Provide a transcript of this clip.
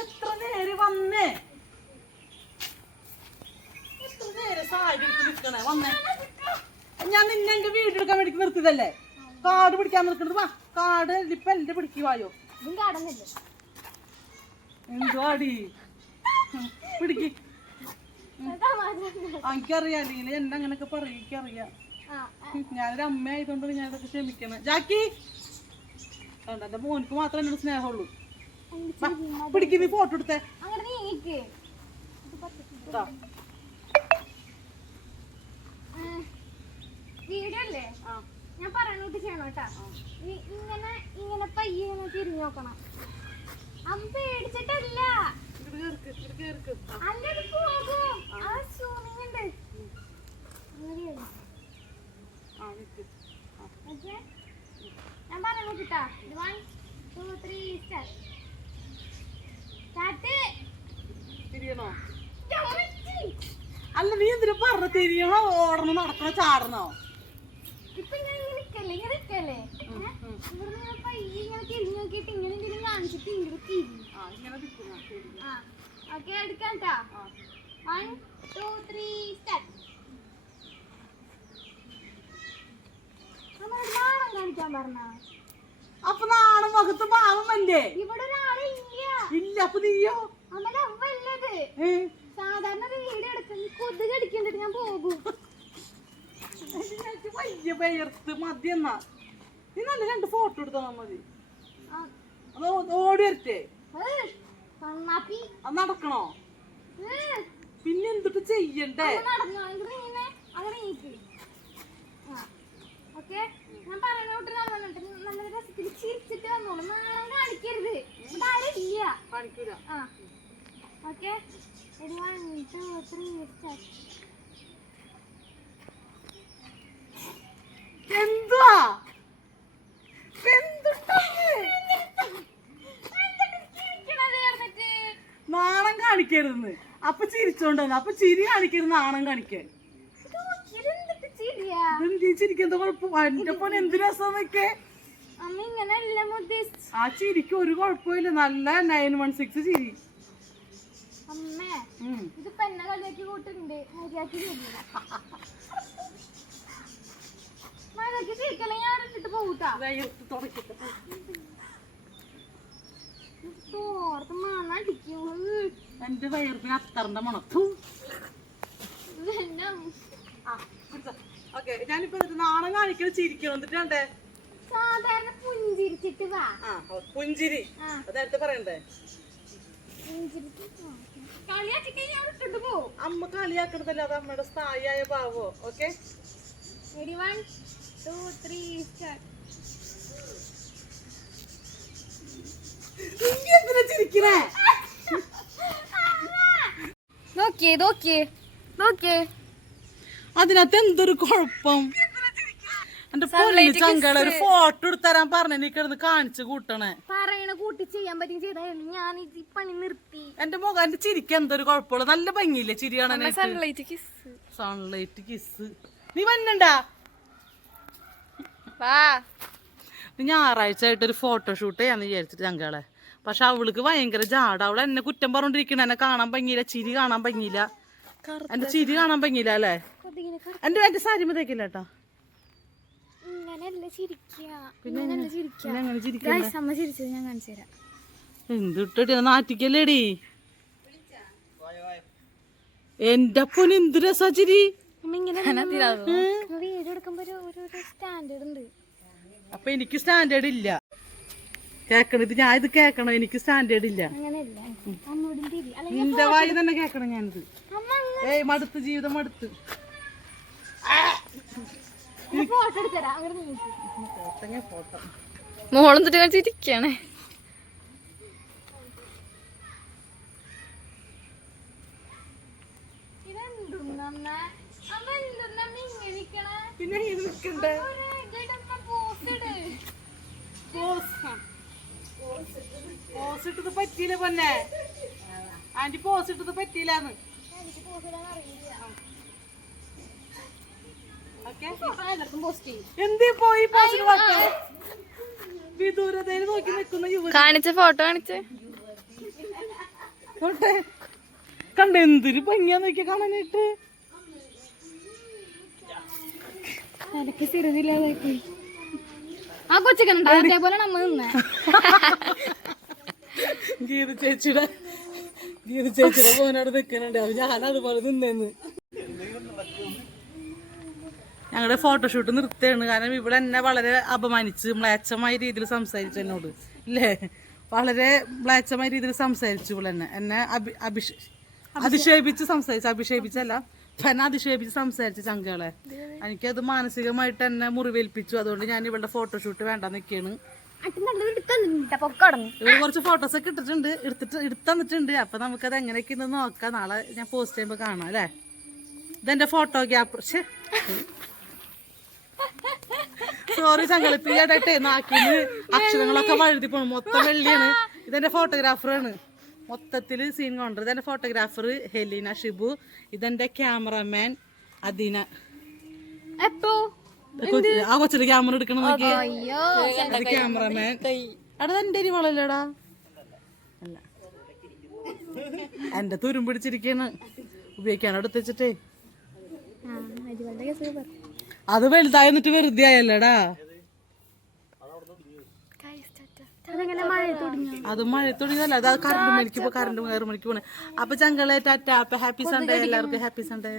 എത്ര നേരം വന്നേ? എത്ര നേരം സാരി എടുത്ത് നിൽക്കണേ വന്നേ. ഞാൻ നിന്നെ എന്റെ വീട് എടുക്കാൻ വേണ്ടി നിർത്തിയതല്ലേ? കാട് പിടിക്കാൻ നിൽക്കണത്. വാ കാട് ഇപ്പൊ എന്റെ പിടിക്കുവായോ എന്തോ അടി പിടിക്ക്. എനിക്കറിയാം അല്ലെങ്കിൽ എന്നെ അങ്ങനൊക്കെ പറയും എനിക്കറിയാം. ഞാനൊരു അമ്മ ആയതുകൊണ്ട് ഞാൻ ഇതൊക്കെ ക്ഷമിക്കണം. ജാക്കി. കണ്ട എന്റെ മോനിക്ക് മാത്രമേ എന്നോട് സ്നേഹമുള്ളൂ. വാ, പിടിക്ക് നീ ഫോട്ടോ എടുത്തേ. വീഡിയോ അല്ലേ. ഞാൻ പറഞ്ഞോട്ട് ചെയ്യണം കേട്ടാ. ഇങ്ങനെ ഇങ്ങനെ പയ്യെ തിരിഞ്ഞു നോക്കണം. അമ്മ പേടിച്ചിട്ടല്ല. അടുത്ത് പോകും ആ. സൂമിങ് ഉണ്ട്? ഞാൻ വൺ ടു ത്രീ തിരിയണോ അല്ല നീ എന്തിനു പറഞ്ഞ? തിരിയണോ? ഓടണം? നടക്കണോ? ചാടണോ? വൺ ടു ത്രീ സ്റ്റാർട്ട് നാണം അപ്പൊ നാളെ മുഖത്ത് പാവമല്ലേ ഇവിടെ ഇല്ല അപ്പൊ നീയോ? ഏ? സാധാരണ ഒരു വീഡിയോ എടുക്കുന്ന കൊതുക് അടിക്കണ്ടിട്ട് ഞാൻ പോകും. വയ്യ പെയർത്ത് മതി എന്നാ. നീ നല്ല രണ്ട് ഫോട്ടോ എടുത്താ മതി. ഓടി വരട്ടെ. അത് നടക്കണോ? പിന്നെ എന്തിട്ട് ചെയ്യണ്ടേ? നടന്നോ ഇങ്ങനെ അങ്ങനെ ഓക്കെ? ഞാൻ നടന്നിട്ട് രസത്തിൽ ചിരിച്ചിട്ട് വന്നോളൂ. നാളെ കാണിക്കരുത്. ഇവിടെ ആരും ഇല്ല. കാണിക്കൂല. ആ. Okay. One two three start എന്തുവാ? എന്തുട്ടാണ് നാണം കാണിക്കരുതെന്ന്. അപ്പൊ ചിരിച്ചോണ്ടെന്ന് അപ്പൊ ചിരി കാണിക്കരുത് നാണം കാണിക്കാൻ. കുഴപ്പം? എന്റെ പോലെ എന്ത് ആ ചിരിക്ക് ഒരു കുഴപ്പമില്ല നല്ല നയൻ വൺ സിക്സ് ചിരി. എന്റെ വയറിന് അത്തറിന്റെ മണത്തു. ഓക്കേ ഞാനിപ്പോ എന്നിട്ട് നാണം കാണിക്കണ ചിരിക്കണം. എന്നിട്ട് കണ്ടേ? സാധാരണ പുഞ്ചിരിച്ചിട്ട് വാ. ആ പുഞ്ചിരി. അത് നേരത്തെ പറയണ്ടേ? അമ്മ കളിയാക്കണതല്ല അത് അമ്മയുടെ സ്ഥായിയായ ഭാവോ? ഓക്കെ? നോക്കിയേ നോക്കിയേ നോക്കിയേ. അതിനകത്ത് എന്തൊരു കുഴപ്പം? എന്റെ പൊന്നു ചങ്കള ഒരു ഫോട്ടോ എടുത്തരാൻ പറഞ്ഞ നീ കിടന്ന് കാണിച്ചു കൂട്ടണേ. പറയണ കൂട്ടി ചെയ്യാൻ പറ്റും ചെയ്തായിരുന്നു ഞാൻ ഈ പണി നിർത്തി. എന്റെ മുഖം എന്റെ ചിരിക്ക് എന്തൊരു കുഴപ്പമുള്ള. നല്ല ഭംഗിയില്ലേ ചിരിയാണ് സൺലൈറ്റ് കിസ് സൺലൈറ്റ് കിസ് നീ വന്നണ്ടാ? ഞായറാഴ്ച ആയിട്ട് ഒരു ഫോട്ടോഷൂട്ട് ചെയ്യാന്ന് വിചാരിച്ചിട്ട് ചങ്കളെ. പക്ഷെ അവൾക്ക് ഭയങ്കര ജാട. അവൾ എന്നെ കുറ്റം പറഞ്ഞോണ്ടിരിക്കണ. എന്നെ കാണാൻ ഭംഗിയില്ല ചിരി കാണാൻ ഭംഗിയില്ല. എന്റെ ചിരി കാണാൻ പറ്റില്ല അല്ലേ? എന്റെ എന്റെ സാരി മതേക്കില്ല കേട്ടോ. നാറ്റിക്കല്ലേടി? എന്റെ എന്ത് രസാ ചിരി. അപ്പൊ എനിക്ക് സ്റ്റാൻഡേർഡ് ഇല്ല. കേക്കണം ഇത് ഞാൻ ഇത് കേക്കണം? എനിക്ക് സ്റ്റാൻഡേർഡ് ഇല്ല. നിന്റെ വായി തന്നെ കേക്കണം ഞാനിത്? ഏയ് മടുത്ത് ജീവിതം മടുത്ത്. മോളും എടുത്തരാം. അങ്ങനെ നീക്കി പോട്ടെങ്കി പോട്ടെ മോളെന്നിട്ട് ചിരിക്കണേ. ഇതെന്തുന്നമ്മ? അമ്മ എന്തുന്നമ്മ ഇങ്ങനെ ഇരിക്കണേ പിന്നെ ഇത് നിൽക്കണ്ടേ പോസ് പോസ് ഇട്ടത് പറ്റിയില്ല പൊന്നെ. ആന്റി പോസ് ഇട്ടത് പറ്റിയില്ലാന്ന്. എന്തേ പോയി വിദൂരതയിൽ നോക്കി നിൽക്കുന്ന കാണിച്ച ഫോട്ടോ കാണിച്ചേ. കണ്ട എന്തൊരു ഭംഗിയാ നോക്കിയ കാണാനായിട്ട്. എനിക്ക് സ്ഥിരതയില്ലാതായി പോയി ആ കൊച്ചൊക്കെ അതേപോലെ നമ്മ നിന്നേ. ഗീത ചേച്ചിയുടെ ഗീത ചേച്ചിയുടെ ഫോനോട് നിൽക്കുന്നുണ്ട്. ഞാൻ അതുപോലെ നിന്നേന്ന്. ഞങ്ങളുടെ ഫോട്ടോഷൂട്ട് നിർത്തുകയാണ് കാരണം ഇവിടെ എന്നെ വളരെ അപമാനിച്ച് മ്ലേച്ഛമായ രീതിയിൽ സംസാരിച്ചു എന്നോട്. ഇല്ലേ? വളരെ മ്ലേച്ഛമായ രീതിയിൽ സംസാരിച്ചു ഇവിടെ എന്നെ എന്നെ അഭി അഭിഷേ അധിക്ഷേപിച്ച് സംസാരിച്ചു. അഭിഷേപിച്ചല്ല എന്നെ അധിക്ഷേപിച്ച് സംസാരിച്ചു ചങ്കളെ. എനിക്കത് മാനസികമായിട്ട് എന്നെ മുറിവേൽപ്പിച്ചു. അതുകൊണ്ട് ഞാൻ ഇവളുടെ ഫോട്ടോഷൂട്ട് വേണ്ട നിക്കാണ്. കുറച്ച് ഫോട്ടോസ് ഒക്കെ ഇട്ടിട്ടുണ്ട്. എടുത്തിട്ട് എടുത്തന്നിട്ടുണ്ട് അപ്പൊ നമുക്കത് എങ്ങനെയൊക്കെ ഇന്ന് നോക്കാം. നാളെ ഞാൻ പോസ്റ്റ് ചെയ്യുമ്പോ കാണാം അല്ലേ? ഇതെന്റെ ഫോട്ടോ ഗ്യാപ്പ് സോറി ചങ്കളിപ്പിയായിട്ടെ നാക്കിന് അക്ഷരങ്ങളൊക്കെ വഴുതി പോണു. മൊത്തം വെള്ളിയാണ്. ഇതെന്റെ ഫോട്ടോഗ്രാഫറാണ് മൊത്തത്തിൽ സീൻ കൊണ്ടത് ഇതെന്റെ ഫോട്ടോഗ്രാഫർ ഹെലീന ഷിബു. ഇതെന്റെ ക്യാമറമാൻ അദീന. എപ്പോ? കൊച്ച്- ആ കൊച്ചിന് ക്യാമറ എടുക്കണം ക്യാമറമാൻ അവിടെ എന്റെ അരി വളല്ലടാ അല്ല. എന്റെ തുരും പിടിച്ചിരിക്കാണ് ഉപയോഗിക്കാൻ അവിടെ അത് വലുതായി എന്നിട്ട് വെറുതെ ആയല്ലേടാ. അത് മഴ തുടങ്ങിയതല്ല അത് കറണ്ട് മണിക്ക് കറണ്ട് കയറി മണിക്ക് പോണേ. അപ്പൊ ചങ്കളെ ടാറ്റ അപ്പൊ ഹാപ്പി സൺഡേ എല്ലാവർക്കും ഹാപ്പി സൺഡേ